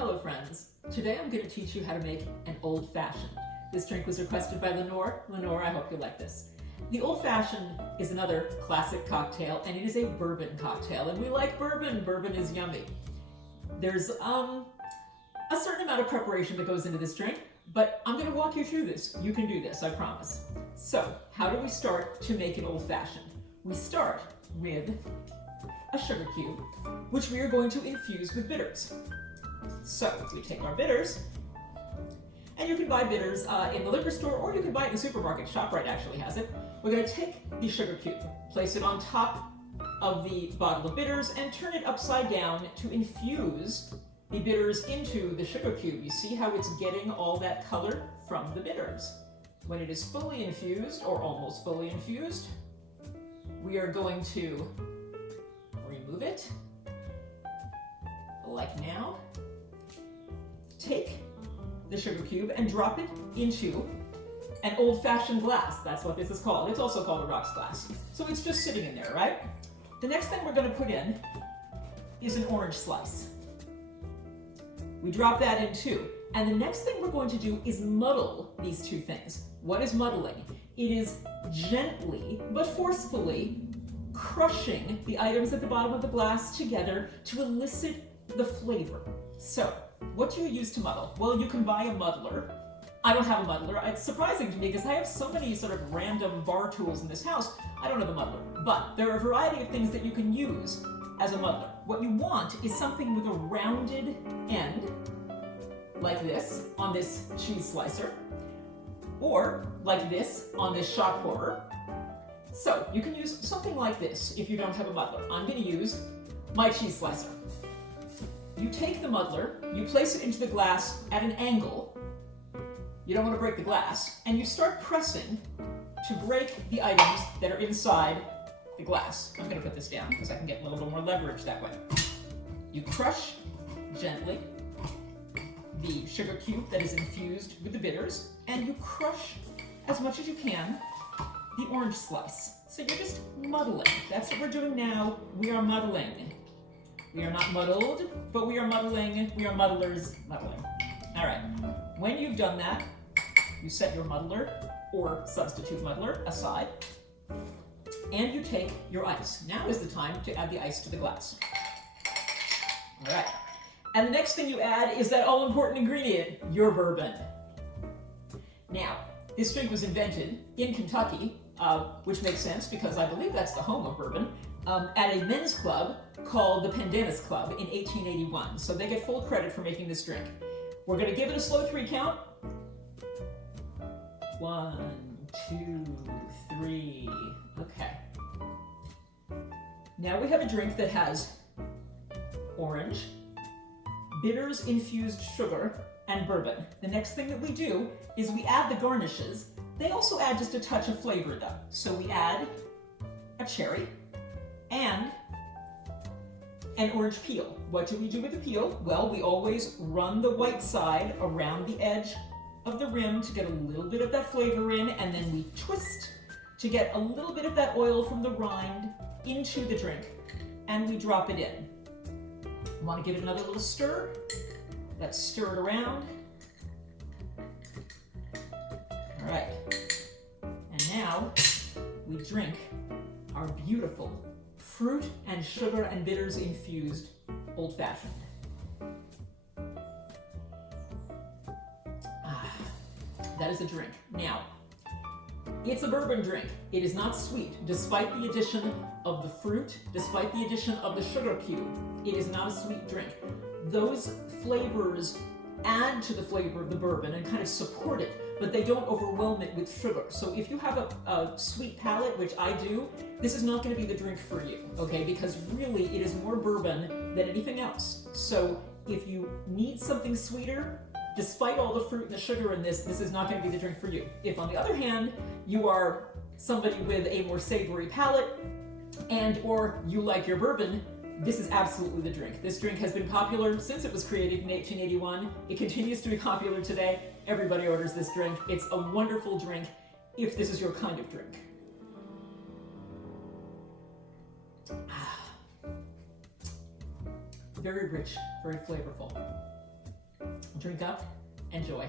Hello friends. Today I'm going to teach you how to make an old fashioned. This drink was requested by Lenore. Lenore, I hope you like this. The old fashioned is another classic cocktail, and it is a bourbon cocktail, and we like bourbon. Bourbon is yummy. There's a certain amount of preparation that goes into this drink, but I'm going to walk you through this. You can do this, I promise. So, how do we start to make an old fashioned? We start with a sugar cube, which we are going to infuse with bitters. So, we take our bitters, and you can buy bitters in the liquor store, or you can buy it in the supermarket. ShopRite actually has it. We're going to take the sugar cube, place it on top of the bottle of bitters, and turn it upside down to infuse the bitters into the sugar cube. You see how it's getting all that color from the bitters. When it is fully infused, or almost fully infused, we are going to remove it, like now. Take the sugar cube and drop it into an old-fashioned glass. That's what this is called. It's also called a rocks glass. So it's just sitting in there, right? The next thing we're going to put in is an orange slice. We drop that in too. And the next thing we're going to do is muddle these two things. What is muddling? It is gently but forcefully crushing the items at the bottom of the glass together to elicit the flavor. So, what do you use to muddle? Well, you can buy a muddler. I don't have a muddler. It's surprising to me because I have so many sort of random bar tools in this house. I don't have a muddler. But there are a variety of things that you can use as a muddler. What you want is something with a rounded end, like this, on this cheese slicer, or like this on this shot pourer. So you can use something like this if you don't have a muddler. I'm going to use my cheese slicer. You take the muddler, you place it into the glass at an angle. You don't want to break the glass, and you start pressing to break the items that are inside the glass. I'm going to put this down because I can get a little bit more leverage that way. You crush gently the sugar cube that is infused with the bitters, and you crush as much as you can the orange slice. So you're just muddling. That's what we're doing now. We are muddling. We are not muddled, but we are muddling. We are muddlers muddling. All right. When you've done that, you set your muddler or substitute muddler aside, and you take your ice. Now is the time to add the ice to the glass. All right. And the next thing you add is that all-important ingredient, your bourbon. Now, this drink was invented in Kentucky, which makes sense because I believe that's the home of bourbon, at a men's club called the Pendennis Club in 1881. So they get full credit for making this drink. We're going to give it a slow 3 count. 1, 2, 3. Okay. Now we have a drink that has orange, bitters infused sugar, and bourbon. The next thing that we do is we add the garnishes. They also add just a touch of flavor though. So we add a cherry and an orange peel. What do we do with the peel? Well, we always run the white side around the edge of the rim to get a little bit of that flavor in, and then we twist to get a little bit of that oil from the rind into the drink, and we drop it in. Want to give it another little stir? Let's stir it around. All right. And now we drink our beautiful fruit and sugar and bitters infused old fashioned. That is a drink. Now, it's a bourbon drink. It is not sweet, despite the addition of the fruit, despite the addition of the sugar cube. It is not a sweet drink. Those flavors add to the flavor of the bourbon and kind of support it, but they don't overwhelm it with sugar. So if you have a sweet palate, which I do, this is not going to be the drink for you, okay? Because really, it is more bourbon than anything else. So if you need something sweeter, despite all the fruit and the sugar in this is not going to be the drink for you. If, on the other hand, you are somebody with a more savory palate and or you like your bourbon, this is absolutely the drink. This drink has been popular since it was created in 1881. It continues to be popular today. Everybody orders this drink. It's a wonderful drink if this is your kind of drink. Very rich, very flavorful. Drink up, enjoy.